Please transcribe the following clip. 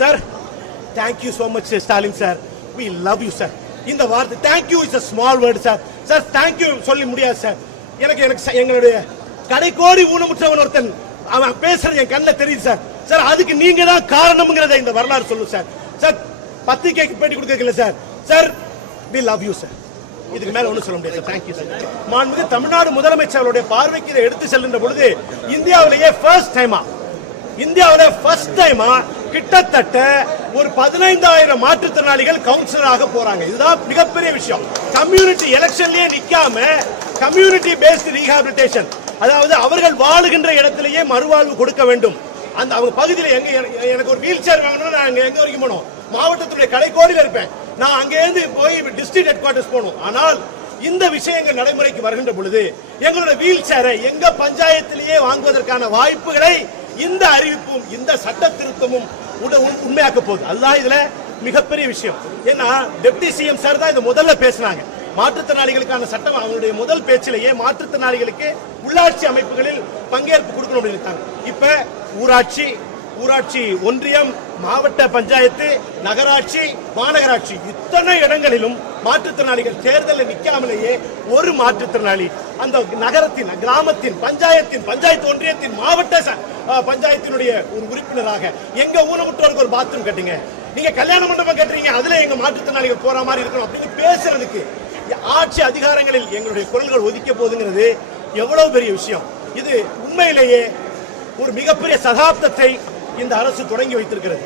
Sir thank you so much Stalin sir, we love you sir. இந்த வார்த்தை thank you is a small word sir. Sir thank you சொல்லி முடியாது sir. எனக்கு எங்களுடைய கடைக்கோடி ஊனமுற்றவன் ஒருத்தன் அவன் பேசுறது என் கண்ணில் தெரியுது சார். சார் அதுக்கு நீங்க தான் காரணம்ங்கிறத இந்த வரலாறு சொல்லும் சார். சார் பத்திரிகைக்கு பேட்டி கொடுக்கல sir. Sir we love you sir. இதுக்கு மேல ஒன்றும் சொல்ல முடியாது. Thank you sir. மாண்புமிகு தமிழ்நாடு முதலமைச்சருடைய பார்வைக்கு இதை எடுத்து செல்கின்ற பொழுது இந்தியாவிலேயே ஃபர்ஸ்ட் டைமா கிட்டத்தட்ட ஒரு 15,000 மாற்றுத்திறனாளிகள் கவுன்சிலராக போறாங்க. இதுதான் மிகப்பெரிய விஷயம். கம்யூனிட்டி எலெக்ஷன்லயே நிக்காம கம்யூனிட்டி பேஸ்ட் ரீஹாபிலிட்டேஷன், அதாவது அவர்கள் வாழுகின்ற இடத்திலேயே மறுவாழ்வு கொடுக்க வேண்டும். அந்த அவங்க பகுதியில் எனக்கு ஒரு வீல் சேர் வாங்கணும், நான் எங்க வரைக்கும் போனோம், மாவட்டத்துடைய கடைக்கோடியில் இருப்பேன், நான் அங்கேருந்து போய் டிஸ்ட்ரிக்ட் ஹெட் குவார்டர்ஸ் போகணும். ஆனால் இந்த விஷயங்கள் நடைமுறைக்கு வருகின்ற பொழுது எங்களுடைய வீல் சேரை எங்க பஞ்சாயத்திலேயே வாங்குவதற்கான வாய்ப்புகளை இந்த அறிவிப்பும் இந்த சட்ட திருத்தமும் உண்மையாக்க போகுது. அதுதான் இதுல மிகப்பெரிய விஷயம். ஏன்னா டெப்டி சிஎம் சார் தான் இதை முதல்ல பேசினாங்க. மாற்றுத்திறனாளிகளுக்கான சட்டம் அவங்களுடைய முதல் பேச்சிலேயே மாற்றுத்திறனாளிகளுக்கு உள்ளாட்சி அமைப்புகளில் பங்கேற்பு கொடுக்கணும் அப்படின்னு. இப்ப ஊராட்சி ஒன்றியம், மாவட்ட பஞ்சாயத்து, நகராட்சி, மாநகராட்சி இத்தனை இடங்களிலும் மாற்றுத்திறனாளிகள் தேர்தலில் நிற்காமலேயே ஒரு மாற்றுத்திறனாளி அந்த நகரத்தின், கிராமத்தின், பஞ்சாயத்து ஒன்றியத்தின், மாவட்ட பஞ்சாயத்தினுடைய ஒரு உறுப்பினராக எங்க ஊனமுற்றோருக்கு ஒரு பாத்ரூம் கட்டுங்க, நீங்க கல்யாண மண்டபம் கட்டுறீங்க, அதுல எங்க மாற்றுத்திறனாளிகள் போற மாதிரி இருக்கணும் அப்படின்னு பேசுறதுக்கு ஆட்சி அதிகாரங்களில் எங்களுடைய குரல்கள் ஒதுக்க போதுங்கிறது எவ்வளவு பெரிய விஷயம். இது உண்மையிலேயே ஒரு மிகப்பெரிய சகாப்தத்தை இந்த அரசு தொடங்கி வைத்திருக்கிறது.